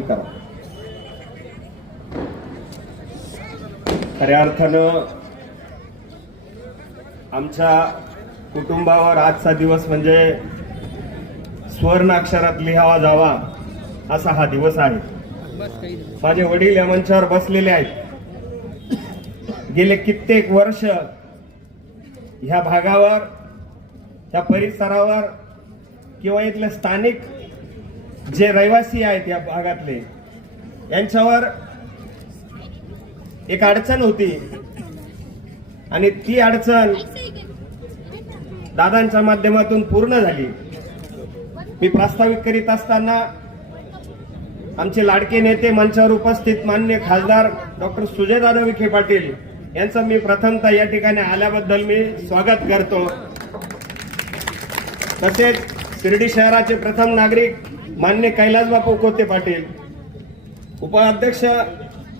करा. खऱ्या अर्थानं आमच्या कुटुंबावर आजचा दिवस म्हणजे स्वर्णाक्षरात लिहावा जावा असा हा दिवस आहे. माझे वडील या मंचावर बसलेले आहेत. गेले कित्येक वर्ष ह्या भागावर ह्या परिसरावर किंवा इथल्या स्थानिक जे रहिवासी आहेत या भागातले यांच्यावर एक अडचण होती. आणि ती अडचण दादांच्या माध्यमातून पूर्ण झाली. मी प्रास्ताविक करीत असताना आमचे लाडके नेते मंचावर उपस्थित मान्य खासदार डॉक्टर सुजयदादा विखे पाटील यांचं मी प्रथमतः या ठिकाणी आल्याबद्दल मी स्वागत करतो. तसेच शिर्डी शहराचे प्रथम नागरिक मान्य कैलासबापू कोते पाटील उपाध्यक्ष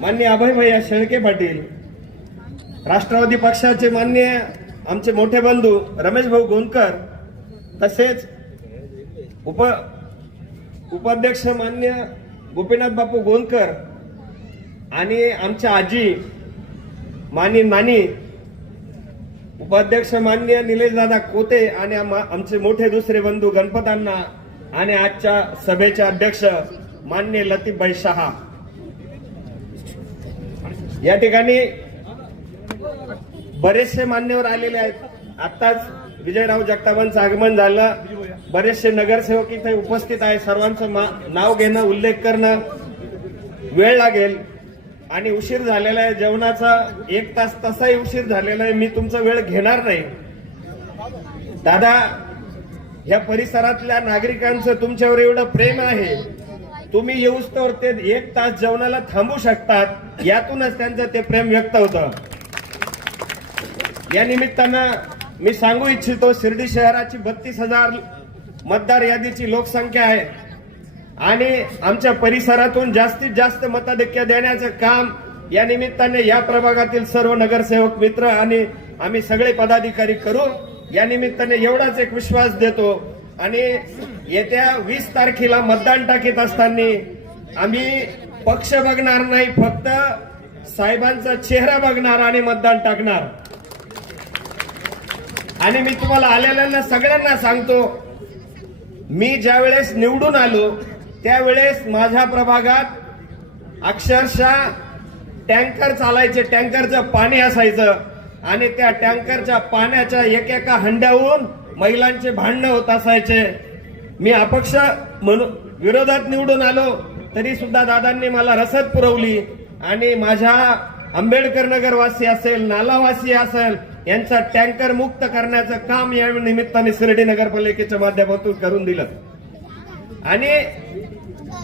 मान्य अभय भैया शेळके पाटील राष्ट्रवादी पक्षाचे मान्य आमचे मोठे बंधू रमेश भाऊ गोंदकर तसेच उप उपाध्यक्ष मान्य गोपीनाथ बापू गोंदकर आणि आमच्या आजी मानी नानी उपाध्यक्ष मान्य निलेशदादा कोते आणि आमचे मोठे दुसरे बंधू गणपतांना आणि आजच्या सभेचे अध्यक्ष मान्य लतीफभाई शहा. या ठिकाणी बरेचसे मान्यवर आलेले आहेत. आताच विजयराव जगतापांचं आगमन झालं. बरेचसे नगरसेवक इथे उपस्थित आहे सर्वांचं मा- नाव घेणं उल्लेख करणं वेळ लागेल. आणि उशीर झालेला आहे. जेवणाचा एक तास तसाही उशीर झालेला आहे. मी तुमचा वेळ घेणार नाही. दादा या परिसरातल्या नागरिकांचं तुमच्यावर एवढं प्रेम आहे. तुम्ही येऊस तर ते एक तास जेवणाला थांबू शकतात. यातूनच त्यांचं ते प्रेम व्यक्त होतं. या निमित्तानं मी सांगू इच्छितो शिर्डी शहराची बत्तीस हजार मतदार यादीची लोकसंख्या आहे. आणि आमच्या परिसरातून जास्तीत जास्त मताधिक्य देण्याचं काम या निमित्ताने या प्रभागातील सर्व नगरसेवक मित्र आणि आम्ही सगळे पदाधिकारी करू. या निमित्ताने एवढाच एक विश्वास देतो. आणि येत्या वीस तारखेला मतदान टाकीत असताना आम्ही पक्ष बघणार नाही फक्त साहेबांचा चेहरा बघणार आणि मतदान टाकणार. आणि मी तुम्हाला आलेल्यांना सगळ्यांना सांगतो मी ज्या वेळेस निवडून आलो त्यावेळेस माझ्या प्रभागात अक्षरशः टँकर चालायचे टँकरचं पाणी असायचं. आणि त्या टँकरच्या पाण्याच्या एक एका हंड्याहून महिलांचे भांडणं होत असायचे. मी अपक्ष म्हणून विरोधात निवडून आलो तरी सुद्धा दादांनी मला रसद पुरवली. आणि माझ्या आंबेडकर नगरवासी असेल नालावासी असेल यांचा टँकर मुक्त करण्याचं काम या निमित्ताने शिर्डी नगरपालिकेच्या माध्यमातून करून दिलं. आणि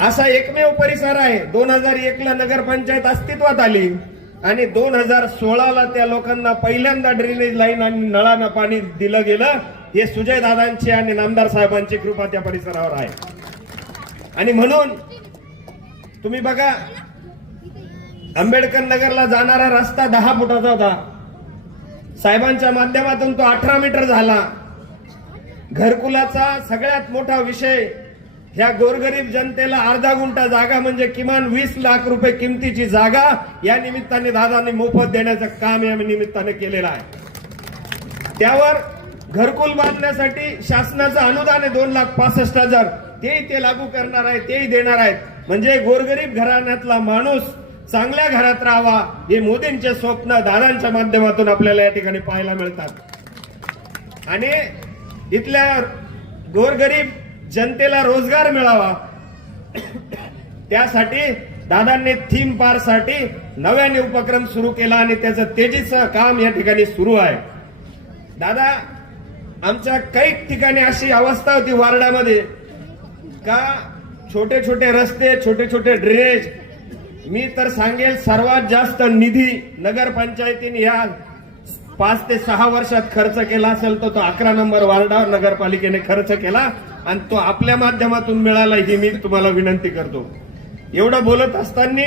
असा एकमेव परिसर आहे. दोन हजार एक ला नगरपंचायत अस्तित्वात आली. आणि दोन हजार सोळाला त्या लोकांना पहिल्यांदा ड्रेनेज लाईन आणि नळानं पाणी दिलं गेलं. हे सुजय दादांची आणि नामदार साहेबांची कृपा त्या परिसरावर आहे. आणि म्हणून तुम्ही बघा आंबेडकर नगरला जाणारा रस्ता दहा फुटाचा होता. साहेबांच्या माध्यमातून तो अठरा मीटर झाला. घरकुलाचा सगळ्यात मोठा विषय ह्या गोरगरीब जनतेला अर्धा गुंठा जागा म्हणजे किमान वीस लाख रुपये किमतीची जागा या निमित्ताने दादांनी मोफत देण्याचं काम या निमित्ताने केलेलं आहे. त्यावर घरकुल बांधण्यासाठी शासनाचं अनुदान आहे दोन लाख पासष्ट हजार. तेही ते लागू करणार आहे तेही देणार आहेत. म्हणजे गोरगरीब घराण्यातला माणूस चांगल्या घरात राहावा हे मोदींचे स्वप्न दादांच्या माध्यमातून आपल्याला या ठिकाणी पाहायला मिळतात. आणि इथल्या गोरगरीब जनतेला रोजगार मिळावा. त्यासाठी दादांनी थीम पारसाठी नव्याने उपक्रम सुरू केला आणि त्याचं तेजीचं काम या ठिकाणी सुरू आहे. दादा आमच्या काही ठिकाणी अशी अवस्था होती वार्डामध्ये का छोटे छोटे रस्ते छोटे छोटे ड्रेनेज मी तर सांगेल सर्वात जास्त निधी नगरपंचायतीने या पाच ते सहा वर्षात खर्च केला असेल तर तो अकरा नंबर वार्डावर नगरपालिकेने खर्च केला. आणि तो आपल्या माध्यमातून मिळाला ही मी तुम्हाला विनंती करतो. एवढं बोलत असताना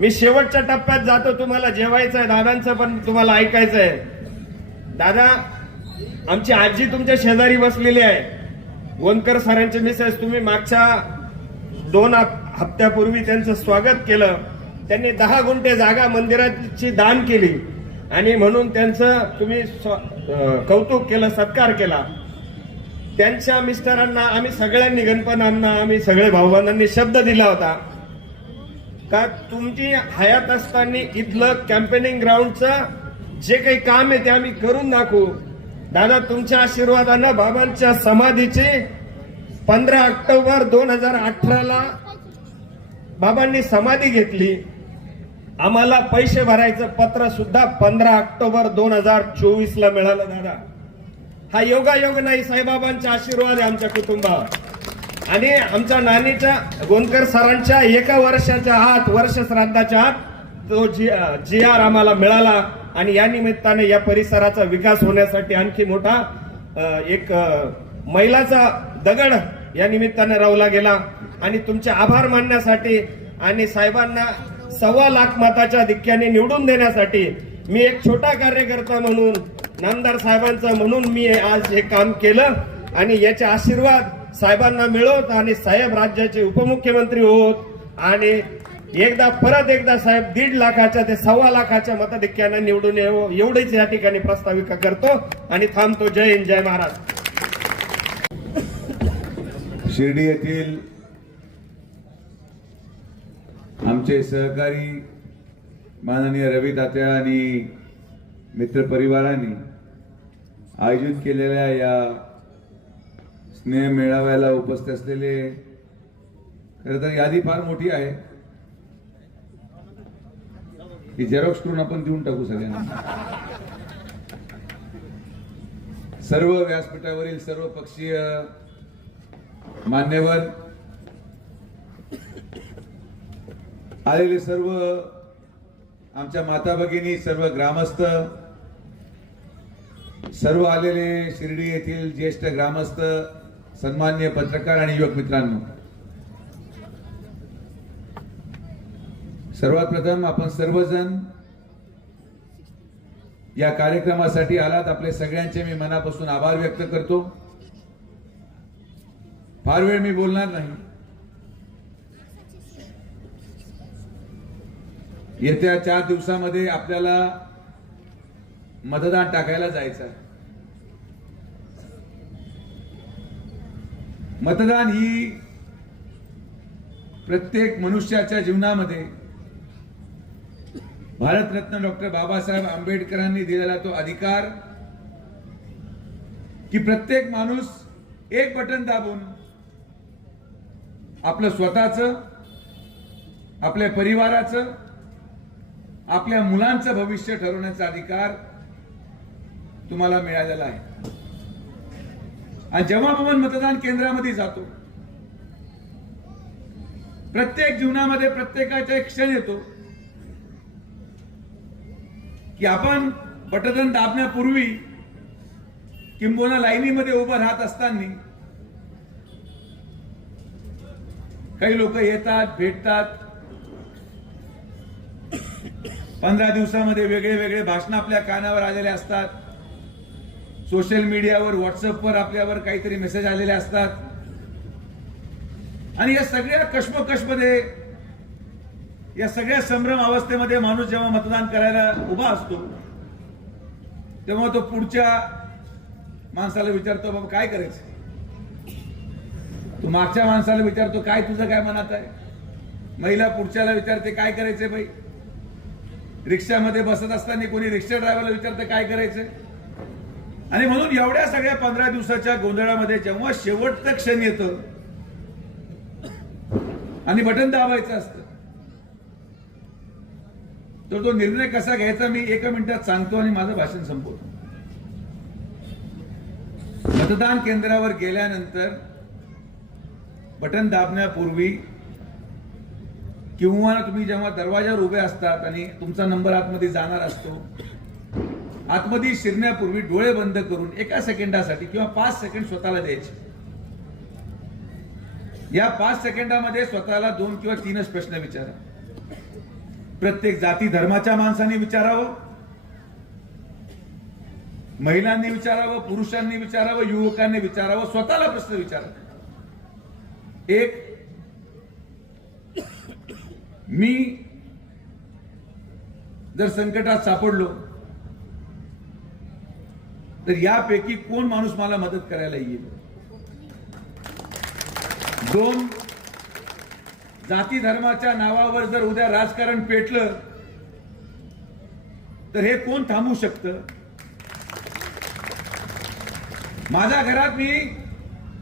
मी शेवटच्या टप्प्यात जातो तुम्हाला जेवायचं आहे दादांचं पण तुम्हाला ऐकायचं आहे दादा आमची आजी तुमच्या शेजारी बसलेली आहे. वनकर सरांचे मिसेस तुम्ही मागच्या दोन हप्त्यापूर्वी त्यांचं स्वागत केलं. त्यांनी दहा गुंठे जागा मंदिराची दान केली. आणि म्हणून त्यांचं तुम्ही कौतुक केलं सत्कार केला. त्यांच्या मिस्टरांना आम्ही सगळ्यांनी गणपणांना आम्ही सगळे भाऊबंधांनी शब्द दिला होता. का तुमची हयात असताना इथलं कॅम्पेनिंग ग्राउंडचं जे काही काम आहे ते आम्ही करून दाखवू. दादा तुमच्या आशीर्वादानं बाबांच्या समाधीचे पंधरा ऑक्टोबर दोन हजार अठराला बाबांनी समाधी घेतली. आम्हाला पैसे भरायचं पत्र सुद्धा पंधरा ऑक्टोबर दोन हजार चोवीसला मिळालं दादा. हा योगायोग नाही साईबाबांचा आशीर्वाद आहे आमच्या कुटुंबावर. आणि आमच्या नानीच्या गोंदकर सरांच्या एका वर्षाच्या आत वर्ष श्राद्धाच्या आत तो जी जी आर आम्हाला मिळाला आणि या निमित्ताने या परिसराचा विकास होण्यासाठी आणखी मोठा एक मैलाचा दगड या निमित्ताने रावला गेला. आणि तुमचे आभार मानण्यासाठी आणि साहेबांना सव्वा लाख मताच्या धिक्क्याने निवडून देण्यासाठी मी एक छोटा कार्यकर्ता म्हणून नामदार साहेबांचा म्हणून मी आज हे काम केलं आणि याचे आशीर्वाद साहेबांना मिळवत आणि साहेब राज्याचे उपमुख्यमंत्री होत आणि एकदा परत एकदा साहेब दीड लाखाच्या ते सव्वा लाखाच्या मताधिक्यानं निवडून येऊ एवढेच या ठिकाणी प्रस्ताविका करतो आणि थांबतो. जय हिंद जय महाराज. शिर्डी येथील आमचे सहकारी माननीय रवी तात्या आणि मित्रपरिवारांनी आयोजित केलेल्या या स्नेह मेळाव्याला उपस्थित असलेले खरं तर यादी फार मोठी आहे. की झेरॉक्स करून आपण देऊन टाकू सगळ्यांना. सर्व व्यासपीठावरील सर्व पक्षीय मान्यवर आलेले सर्व आमच्या माता भगिनी सर्व ग्रामस्थ सर्व आलेले शिर्डी येथील ज्येष्ठ ग्रामस्थ सन्मान्य पत्रकार आणि युवक मित्रांनो. सर्वात प्रथम आपण सर्वजण या कार्यक्रमासाठी आलात. आपले सगळ्यांचे मी मनापासून आभार व्यक्त करतो. फार वेळ मी बोलणार नाही. येत्या चार दिवसामध्ये आपल्याला मतदान टाकायला जायचं आहे. मतदान ही प्रत्येक मनुष्याच्या जीवनामध्ये भारतरत्न डॉक्टर बाबासाहेब आंबेडकरांनी दिलेला तो अधिकार की प्रत्येक माणूस एक बटन दाबून आपलं स्वतःचं आपल्या परिवाराचं आपल्या मुलांचं भविष्य ठरवण्याचा अधिकार तुम्हाला मिळालेला आहे. आणि जेव्हा आपण मतदान केंद्रामध्ये जातो प्रत्येक जीवनामध्ये प्रत्येकाचा एक क्षण येतो की आपण बटन दाबण्यापूर्वी किंबोना लाईनीमध्ये उभं राहत असताना काही लोक येतात भेटतात. पंधरा दिवसामध्ये वेगळे वेगळे भाषण आपल्या कानावर आलेले असतात. सोशल मीडियावर व्हॉट्सअपवर आपल्यावर काहीतरी मेसेज आलेले असतात. आणि या सगळ्या कश्मकशमध्ये या सगळ्या संभ्रम अवस्थेमध्ये माणूस जेव्हा मतदान करायला उभा असतो तेव्हा तो पुढच्या माणसाला विचारतो बाबा काय करायचं? तू मागच्या माणसाला विचारतो काय तुझं काय मनात आहे? महिला पुढच्याला विचारते काय करायचंय बाई? रिक्षामध्ये बसत असताना कोणी रिक्षा ड्रायव्हरला विचारते काय करायचंय? आणि म्हणून एवढ्या सगळ्या पंधरा दिवसाच्या गोंधळामध्ये जेव्हा शेवटचं क्षण येतं आणि बटन दाबायचं असतं तर तो निर्णय कसा घ्यायचा मी एका मिनिटात सांगतो आणि माझं भाषण संपवतो. मतदान केंद्रावर गेल्यानंतर बटन दाबण्यापूर्वी किंवा तुम्ही जेव्हा दरवाजावर उभे असतात आणि तुमचा नंबर आतमध्ये जाणार असतो आतमध्ये शिरण्यापूर्वी डोळे बंद करून एका सेकंदासाठी किंवा पाच सेकंड स्वतःला द्यायचे. या पाच सेकंदामध्ये स्वतःला दोन किंवा तीनच प्रश्न विचारा. प्रत्येक जाती धर्माच्या माणसाने विचारावं. महिलांनी विचारावं पुरुषांनी विचारावं युवकांनी विचारावं स्वतःला प्रश्न विचारा. एक मी जर संकटात सापडलो तर यापैकी कोण माणूस मला मदत करायला येईल? दोन जाती धर्माच्या नावावर जर उद्या राजकारण पेटलं तर हे कोण थांबू शकतं? माझ्या घरात मी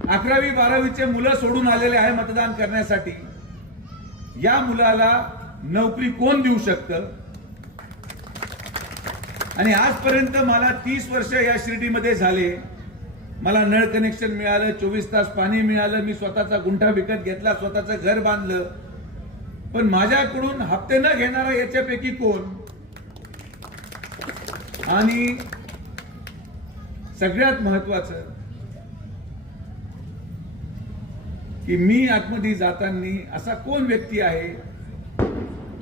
अकरावी बारावीचे मुलं सोडून आलेले आहे मतदान करण्यासाठी. या मुलाला नोकरी कोण देऊ शकतं? आणि आजपर्यंत मला तीस वर्ष या शिर्डीमध्ये झाले. मला नळ कनेक्शन मिळालं चोवीस तास पाणी मिळालं मी स्वतःचा गुंठा विकत घेतला स्वतःचं घर बांधलं. पण माझ्याकडून हप्ते न घेणारा याच्यापैकी कोण? आणि सगळ्यात महत्वाचं की मी आतमध्ये जाताना असा कोण व्यक्ती आहे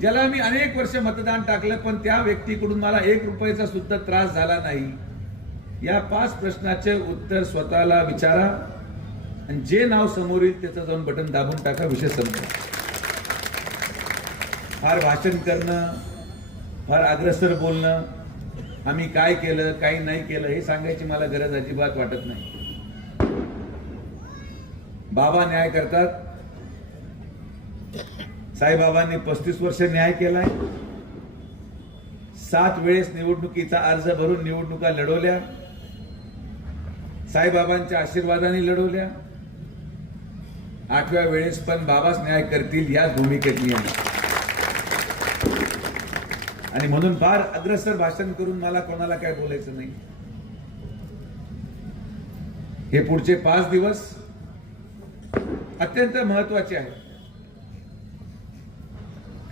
ज्याला मी अनेक वर्ष मतदान टाकलं पण त्या व्यक्तीकडून मला एक रुपयाचा सुद्धा त्रास झाला नाही. या पाच प्रश्नाचे उत्तर स्वतःला विचारा आणि जे नाव समोर येईल त्याचं जाऊन बटन दाबून टाका विषय संपला. फार भाषण करणं फार अग्रसर बोलणं आम्ही काय केलं काही नाही केलं हे सांगायची मला गरज अजिबात वाटत नाही. बाबा न्याय करतात. साईबाबांनी पस्तीस वर्ष न्याय केलाय. सात वेळेस निवडणुकीचा अर्ज भरून निवडणुका लढवल्या. साईबाबांच्या आशीर्वादाने लढवल्या. आठव्या वेळेस पण बाबाच न्याय करतील याच भूमिकेत मी आहे. आणि म्हणून फार अग्रसर भाषण करून मला कोणाला काय बोलायचं नाही. हे पुढचे पाच दिवस अत्यंत महत्त्वाचे आहेत.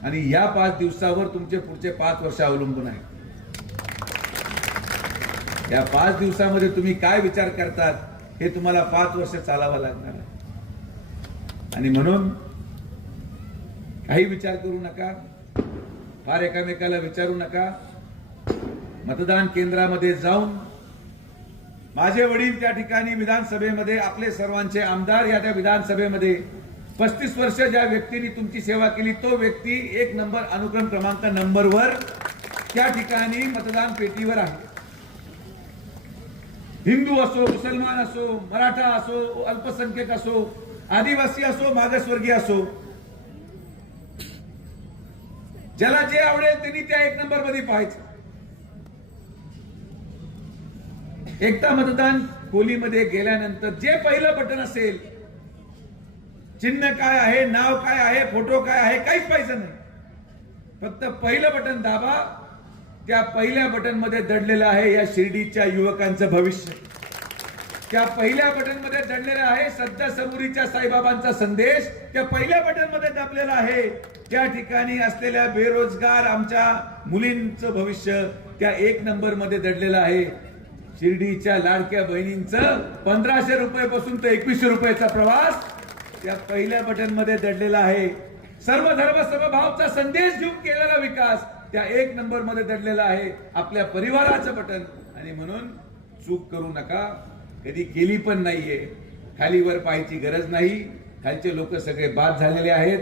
आणि या पाच दिवसावर तुमचे पुढचे पाच वर्ष अवलंबून आहे. या पाच दिवसामध्ये तुम्ही काय विचार करतात हे तुम्हाला पाच वर्ष चालावं लागणार आहे. आणि म्हणून काही विचार करू नका फार एकामेकाला विचारू नका. मतदान केंद्रामध्ये जाऊन माझे वडील त्या ठिकाणी विधानसभेमध्ये आपले सर्वांचे आमदार या त्या विधानसभेमध्ये पस्तीस वर्ष ज्या व्यक्तीने तुमची सेवा केली तो व्यक्ती एक नंबर अनुक्रम क्रमांक नंबरवर त्या ठिकाणी मतदान पेटीवर आहे. हिंदू असो मुसलमान असो मराठा असो अल्पसंख्यक असो आदिवासी असो मागासवर्गीय असो ज्याला जे आवडेल त्यांनी त्या एक नंबरमध्ये पाहायचं. एकता मतदान खोलीमध्ये गेल्यानंतर जे पहिलं बटन असेल चिन्ह काय आहे नाव काय आहे फोटो काय आहे काहीच पाहिजे नाही. फक्त पहिलं बटन दाबा त्या पहिल्या बटनमध्ये दडलेलं आहे या शिर्डीच्या युवकांचं भविष्य. त्या पहिल्या बटनमध्ये दडलेलं आहे सध्या समोरीच्या साईबाबांचा संदेश. त्या पहिल्या बटनमध्ये दाबलेला आहे. त्या ठिकाणी असलेल्या बेरोजगार आमच्या मुलींचं भविष्य त्या एक नंबरमध्ये दडलेलं आहे. शिर्डीच्या लाडक्या बहिणींचं पंधराशे रुपयापासून ते एकवीसशे रुपयाचा प्रवास. त्या पहिल्या बटनमध्ये दडलेला आहे. सर्व धर्म समभावचा संदेश घेऊन केलेला विकास त्या एक नंबरमध्ये दडलेला आहे. आपल्या परिवाराचं बटन. आणि म्हणून चूक करू नका. कधी केली पण नाहीये. खाली वर पाहायची गरज नाही. खालचे लोक सगळे बाद झालेले आहेत.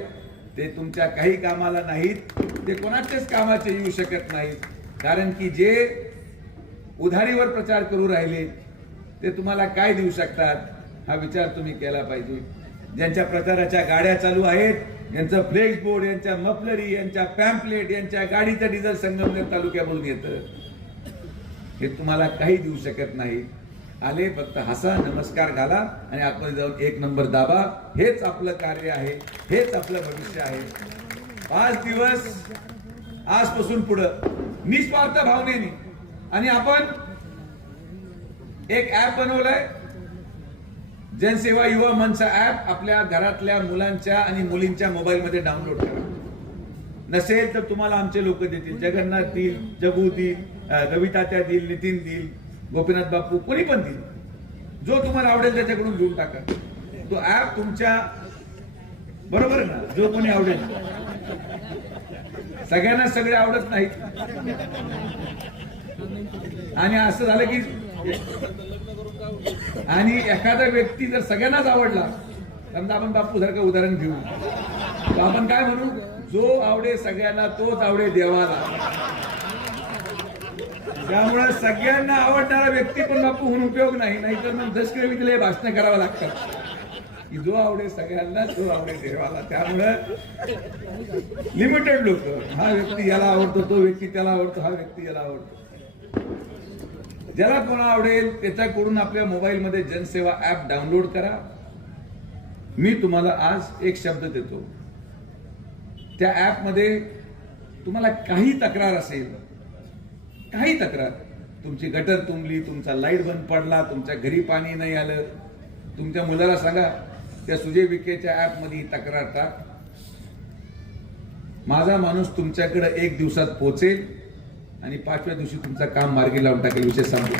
ते तुमच्या काही कामाला नाहीत. ते कोणाच्याच कामाचे येऊ शकत नाहीत. कारण की जे उधारीवर प्रचार करू राहिले ते तुम्हाला काय देऊ शकतात? हा विचार तुम्ही केला पाहिजे. ज्यांच्या प्रचाराच्या गाड्या चालू आहेत यांचं फ्लेक्स बोर्ड यांच्या मफलरी यांच्या पॅम्पलेट यांच्या गाडीचं डिझेल संगमनेर तालुक्यामधून येतं. हे तुम्हाला काही देऊ शकत नाही. आले फक्त हसा नमस्कार घाला आणि आतमध्ये जाऊन एक नंबर दाबा. हेच आपलं कार्य आहे हेच आपलं भविष्य आहे. पाच दिवस आजपासून पुढं. निस्वार्थ भावनेने. आणि आपण एक ऍप बनवलंय. जनसेवा युवा मनचा ऍप आपल्या घरातल्या मुलांच्या आणि मुलींच्या मोबाईलमध्ये डाउनलोड करा. नसेल तर तुम्हाला आमचे लोक देतील. जगन्नाथ देईल जगू देईल रवितात्या देईल नितीन देईल गोपीनाथ बापू कोणी पण देईल. जो तुम्हाला आवडेल त्याच्याकडून घेऊन टाका. तो ऍप तुमच्या बरोबर ना? जो कोणी आवडेल. सगळ्यांना सगळे आवडत नाहीत. आणि असं झालं की आणि एखादा व्यक्ती जर सगळ्यांनाच आवडला समजा आपण बापू सारखं उदाहरण घेऊ. तर आपण काय म्हणू? जो आवडे सगळ्यांना तोच आवडे देवाला. त्यामुळे सगळ्यांना आवडणारा व्यक्ती पण बापू होऊन उपयोग नाही नाहीतर मग दशक्रमितले भाषण करावं लागतात की जो आवडे सगळ्यांना तो आवडे देवाला. त्यामुळं लिमिटेड लोक. हा व्यक्ती याला आवडतो तो व्यक्ती त्याला आवडतो हा व्यक्ती याला आवडतो. ज्याला कोणा आवडेल त्याच्याकडून आपल्या मोबाईलमध्ये जनसेवा ऍप डाउनलोड करा. मी तुम्हाला आज एक शब्द देतो. त्या ॲपमध्ये तुम्हाला काही तक्रार असेल काही तक्रार. तुमची गटर तुंबली तुमचा लाइट बंद पडला तुमच्या घरी पाणी नाही आलं. तुमच्या मुलाला सांगा त्या सुजय विकेच्या ऍपमध्ये तक्रार टाक. माझा माणूस तुमच्याकडे एक दिवसात पोहोचेल आणि पाचव्या दिवशी तुमचं काम मार्गी लावून टाकेल विषय सांगू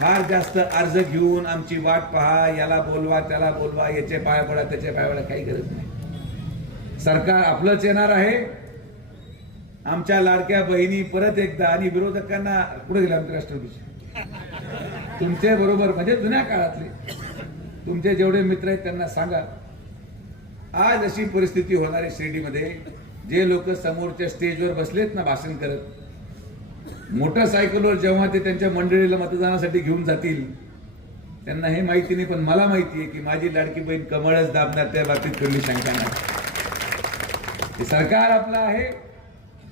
फार जास्त अर्ज घेऊन आमची वाट पहा याला बोलवा त्याला बोलवा याचे पाय पडा त्याचे पाय पडा काही गरज नाही. सरकार आपलंच येणार आहे. आमच्या लाडक्या बहिणी परत एकदा आणि विरोधकांना कुठे गेले आमचे राष्ट्रपती? तुमचे बरोबर म्हणजे जुन्या काळातले. तुमचे जेवढे मित्र आहेत त्यांना सांगा. आज अशी परिस्थिती होणार आहे शिर्डीमध्ये जे लोक समोरच्या स्टेजवर बसलेत ना भाषण करत मोटरसायकलवर जेव्हा ते त्यांच्या मंडळीला मतदानासाठी घेऊन जातील त्यांना हे माहिती नाही पण मला माहिती आहे की माझी लाडकी बहीण कमळच दाबणार त्या बाबतीत कुठली शंका नाही. सरकार आपलं आहे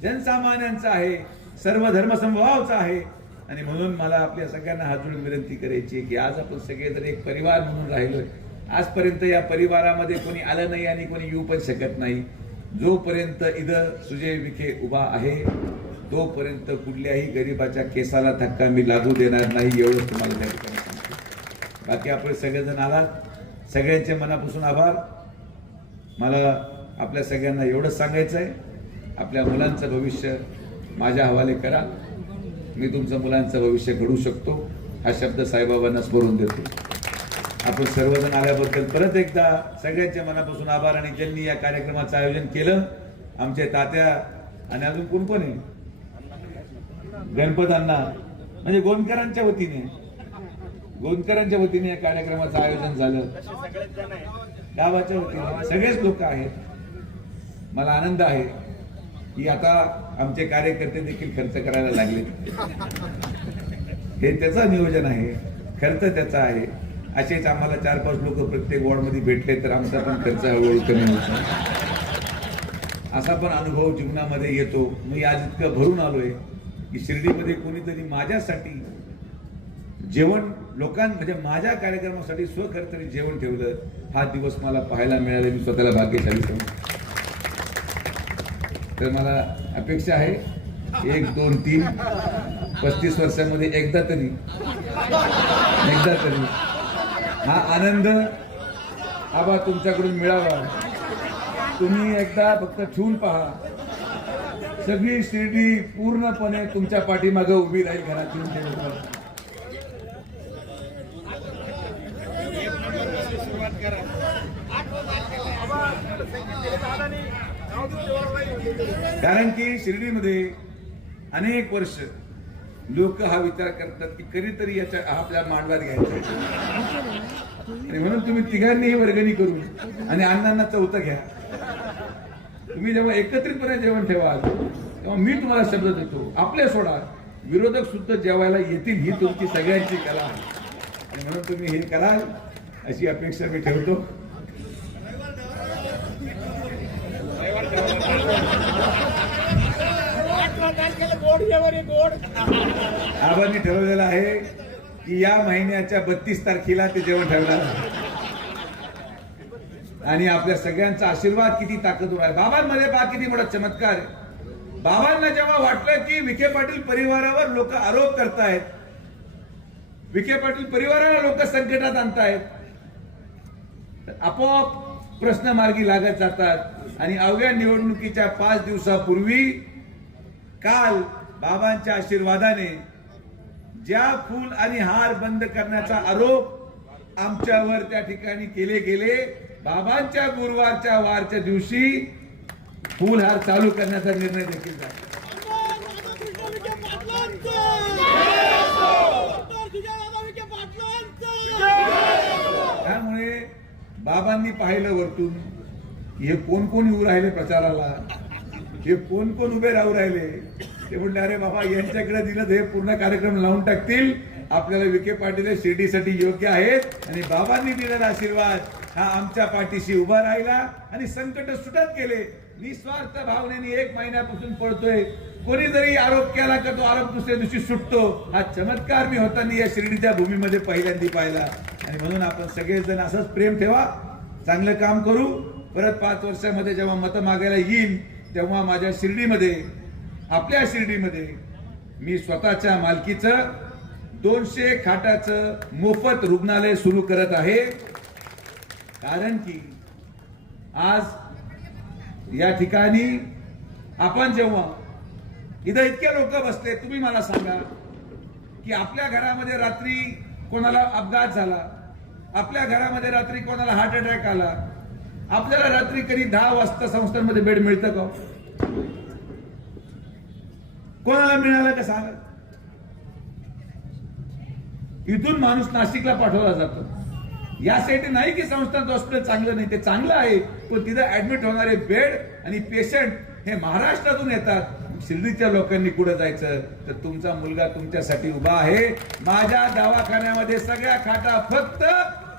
जनसामान्यांचं आहे सर्व धर्मसमभावाचं आहे आणि म्हणून मला आपल्या सगळ्यांना हात जोडून विनंती करायची की आज आपण सगळेजण एक परिवार म्हणून राहिलोय. आजपर्यंत या परिवारामध्ये कोणी आलं नाही आणि कोणी येऊ पण शकत नाही. जोपर्यंत इथं सुजय विखे उभा आहे तोपर्यंत कुठल्याही गरिबाच्या केसाला धक्का मी लागू देणार नाही एवढंच तुम्हाला त्या ठिकाणी सांगतो. बाकी आपण सगळेजण आलात. सगळ्यांचे मनापासून आभार. मला आपल्या सगळ्यांना एवढंच सांगायचं आहे आपल्या मुलांचं भविष्य माझ्या हवाले करा. मी तुमचं मुलांचं भविष्य घडू शकतो. हा शब्द साईबाबांना स्मरून देतो. आपण सर्वजण आल्याबद्दल परत एकदा सगळ्यांच्या मनापासून आभार आणि ज्यांनी या कार्यक्रमाचं आयोजन केलं आमच्या तात्या आणि अजून कोण पण आहे? गणपत अण्णा म्हणजे गोंदकरांच्या वतीने. गोंदकरांच्या वतीने या कार्यक्रमाचं आयोजन झालं. गावाच्या वतीने. सगळेच लोक आहेत. मला आनंद आहे की आता आमचे कार्यकर्ते देखील खर्च करायला लागले हे त्याचं नियोजन आहे. खर्च त्याचा आहे. असेच आम्हाला चार पाच लोक प्रत्येक वॉर्डमध्ये भेटले तर आमचा पण खर्च हळूहळू कमी होतो. असा पण अनुभव जीवनामध्ये येतो. मी आज इतकं भरून आलोय की शिर्डीमध्ये कोणीतरी माझ्यासाठी जेवण लोकां म्हणजे माझ्या कार्यक्रमासाठी स्वखर्तरी जेवण ठेवलं हा दिवस मला पाहायला मिळाला. मी स्वतःला भाग्यशाली समजतो. तर मला अपेक्षा आहे एक दोन तीन पस्तीस वर्षामध्ये एकदा तरी एकदा तरी हा आनंद आबा तुमच्याकडून मिळावा. तुम्ही एकदा फक्त ठेवून पहा. सगळी शिर्डी पूर्णपणे तुमच्या पाठीमागं उभी राहील घरात ठेवून. ठेवत कारण की शिर्डीमध्ये अनेक वर्ष लोक हा विचार करतात की कधीतरी याच्या हा आपल्या मांडवात घ्यायचा आणि म्हणून तुम्ही तिघांनीही वर्गणी करून आणि अण्णांना चौथं घ्या. तुम्ही जेव्हा एकत्रितपणे जेवण ठेवाल तेव्हा मी तुम्हाला शब्द देतो. आपल्या सोडा. विरोधक सुद्धा जेवायला येतील ही तुमची सगळ्यांची कला आहे. आणि म्हणून तुम्ही हे कराल अशी अपेक्षा मी ठेवतो. आबांनी ठरवलेलं आहे की या महिन्याच्या बत्तीस तारखेला ते जेवण ठेवणार आणि आपल्या सगळ्यांचा आशीर्वाद किती ताकदवर आहे. बाबांमध्ये पहा किती मोठा चमत्कार आहे. बाबांना जेव्हा वाटलं की विखे पाटील परिवारावर लोक आरोप करतायत विखे पाटील परिवाराला लोक संकटात आणतायत आपोआप प्रश्न मार्गी लागत जातात. आणि अवघ्या निवडणुकीच्या पाच दिवसापूर्वी काल बाबांच्या आशीर्वादाने ज्या फूल आणि हार बंद करण्याचा आरोप आमच्यावर त्या ठिकाणी केले गेले बाबांच्या गुरुवारच्या वारच्या दिवशी फूल हार चालू करण्याचा निर्णय देखील झाला. त्यामुळे बाबांनी पाहिलं वरतून हे कोण कोण येऊ राहिले प्रचाराला? हे कोण कोण उभे राहू राहिले? ते म्हणले अरे बाबा यांच्याकडे दिलं हे पूर्ण कार्यक्रम लावून टाकतील. आपल्याला विखे पाटील शिर्डीसाठी योग्य आहेत आणि बाबांनी दिलेला आशीर्वाद हा आमच्या पाठीशी उभा राहिला आणि संकट सुटत गेले. निस्वार्थ भावनेने एक महिन्यापासून पळतोय. कोणी जरी आरोप केला का तो आरोप दुसऱ्या दिवशी सुटतो? हा चमत्कार मी होताना या शिर्डीच्या भूमीमध्ये पहिल्यांदा पाहिला. आणि म्हणून आपण सगळेजण असंच प्रेम ठेवा. चांगलं काम करू. परत पाच वर्षामध्ये जेव्हा मतं मागायला येईल तेव्हा माझ्या शिर्डीमध्ये आपल्या शिर्डीमध्ये मी स्वतःच्या मालकीचं दोनशे खाटाचं मोफत रुग्णालय सुरू करत आहे. कारण की आज या ठिकाणी आपण जेव्हा इथं इतके लोक बसले तुम्ही मला सांगा की आपल्या घरामध्ये रात्री कोणाला अपघात झाला? आपल्या घरामध्ये रात्री कोणाला हार्ट अटॅक आला? आपल्याला रात्री कधी दहा वाजता संस्थांमध्ये बेड मिळतं का? कोणाला मिळालं का सांगा इथून माणूस नाशिकला पाठवला जातो. यासाठी नाही की संस्थान हॉस्पिटल चांगलं नाही ते चांगलं आहे पण तिथं ऍडमिट होणारे बेड आणि पेशंट हे महाराष्ट्रातून येतात. शिर्डीच्या लोकांनी कुठं जायचं? तर तुमचा मुलगा तुमच्यासाठी उभा आहे. माझ्या दवाखान्यामध्ये सगळ्या खाटा फक्त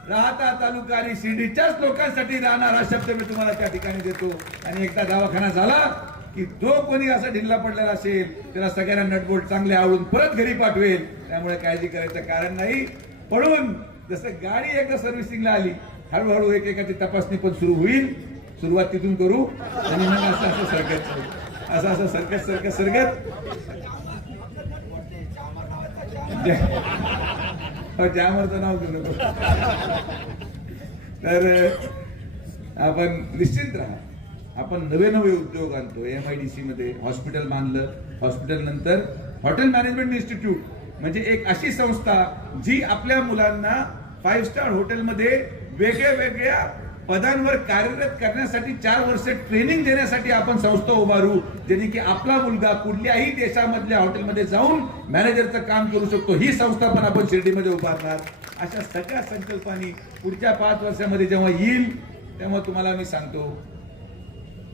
राहता तालुका आणि शिर्डीच्याच लोकांसाठी राहणार हा शब्द मी तुम्हाला त्या ठिकाणी देतो. आणि एकदा दवाखाना झाला की जो कोणी असा ढिल्ला पडलेला असेल त्याला सगळ्यांना नटबोल्ट चांगले आवडून परत घरी पाठवेल. त्यामुळे काळजी करायचं कारण नाही. पडून जसं गाडी एकदा सर्व्हिसिंगला आली हळूहळू एकेकाची तपासणी पण सुरू होईल. सुरुवात तिथून करू. आणि मग असं असं सरकत असं असं सरकत सरकत सरकत. हो, ज्यामरचं नाव घेऊ नको तर आपण निश्चित राहा. आपण नवे नवे उद्योग आणतो. एम आय डी सी मध्ये हॉस्पिटल बांधलं. हॉस्पिटल नंतर हॉटेल मॅनेजमेंट इन्स्टिट्यूट म्हणजे एक अशी संस्था जी आपल्या मुलांना फाईव्ह स्टार हॉटेलमध्ये वेगळ्या वेगळ्या पदांवर कार्यरत करण्यासाठी चार वर्ष ट्रेनिंग देण्यासाठी आपण संस्था उभारू जेणे की आपला मुलगा कुठल्याही देशामधल्या हॉटेलमध्ये जाऊन मॅनेजरचं काम करू शकतो. ही संस्था पण आपण शिर्डीमध्ये उभारणार. अशा सगळ्या संकल्पानी पुढच्या पाच वर्षामध्ये जेव्हा येईल तेव्हा तुम्हाला मी सांगतो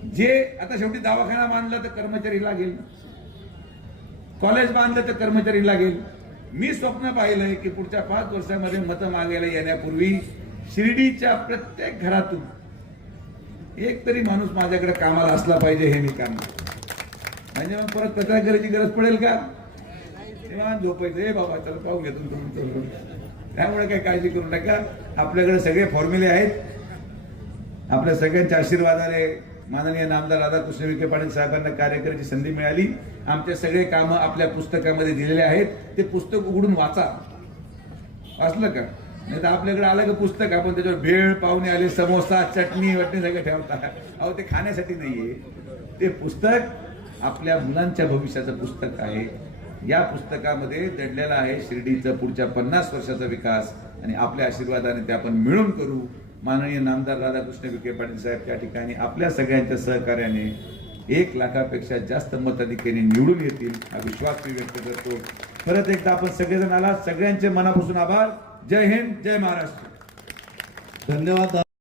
जे आता शेवटी दवाखाना बांधला तर कर्मचारी लागेल कॉलेज बांधलं तर कर्मचारी लागेल मी स्वप्न पाहिलंय की पुढच्या पाच वर्षामध्ये मतं मागायला येण्यापूर्वी शिर्डीच्या प्रत्येक घरातून एक तरी माणूस माझ्याकडे कामाला असला पाहिजे हे मी काम म्हणजे मग परत कचरा करायची गरज पडेल का? तेव्हा झोपायचं. हे बाबा चला पाहून घेतो तुम्ही त्यामुळे काही काळजी करू नका. आपल्याकडे सगळे फॉर्म्युले आहेत. आपल्या सगळ्यांच्या आशीर्वादाने माननीय नामदार राधाकृष्ण विखे पाटील साहेबांना कार्य करायची संधी मिळाली. आमचे सगळे कामं आपल्या पुस्तकामध्ये दिलेले आहेत. ते पुस्तक उघडून वाचा. वाचलं का? नाही तर आपल्याकडे आलं का पुस्तक? आपण त्याच्यावर भेळ पाहुणे आले समोसा चटणी वटणी सगळं ठेवता. अहो ते खाण्यासाठी नाहीये. ते पुस्तक आपल्या मुलांच्या भविष्याचं पुस्तक आहे. या पुस्तकामध्ये दडलेला आहे शिर्डीचा पुढच्या पन्नास वर्षाचा विकास आणि आपल्या आशीर्वादाने ते आपण मिळून करू. माननीय नामदार राधाकृष्ण विखे पाटील साहेब त्या ठिकाणी आपल्या सगळ्यांच्या सहकार्याने एक लाखापेक्षा जास्त मताधिकारी निवडून येतील. हा विश्वास मी व्यक्त करतो. परत एकदा आपण सगळेजण आला सगळ्यांचे मनापासून आभार. जय हिंद जय महाराष्ट्र. धन्यवाद.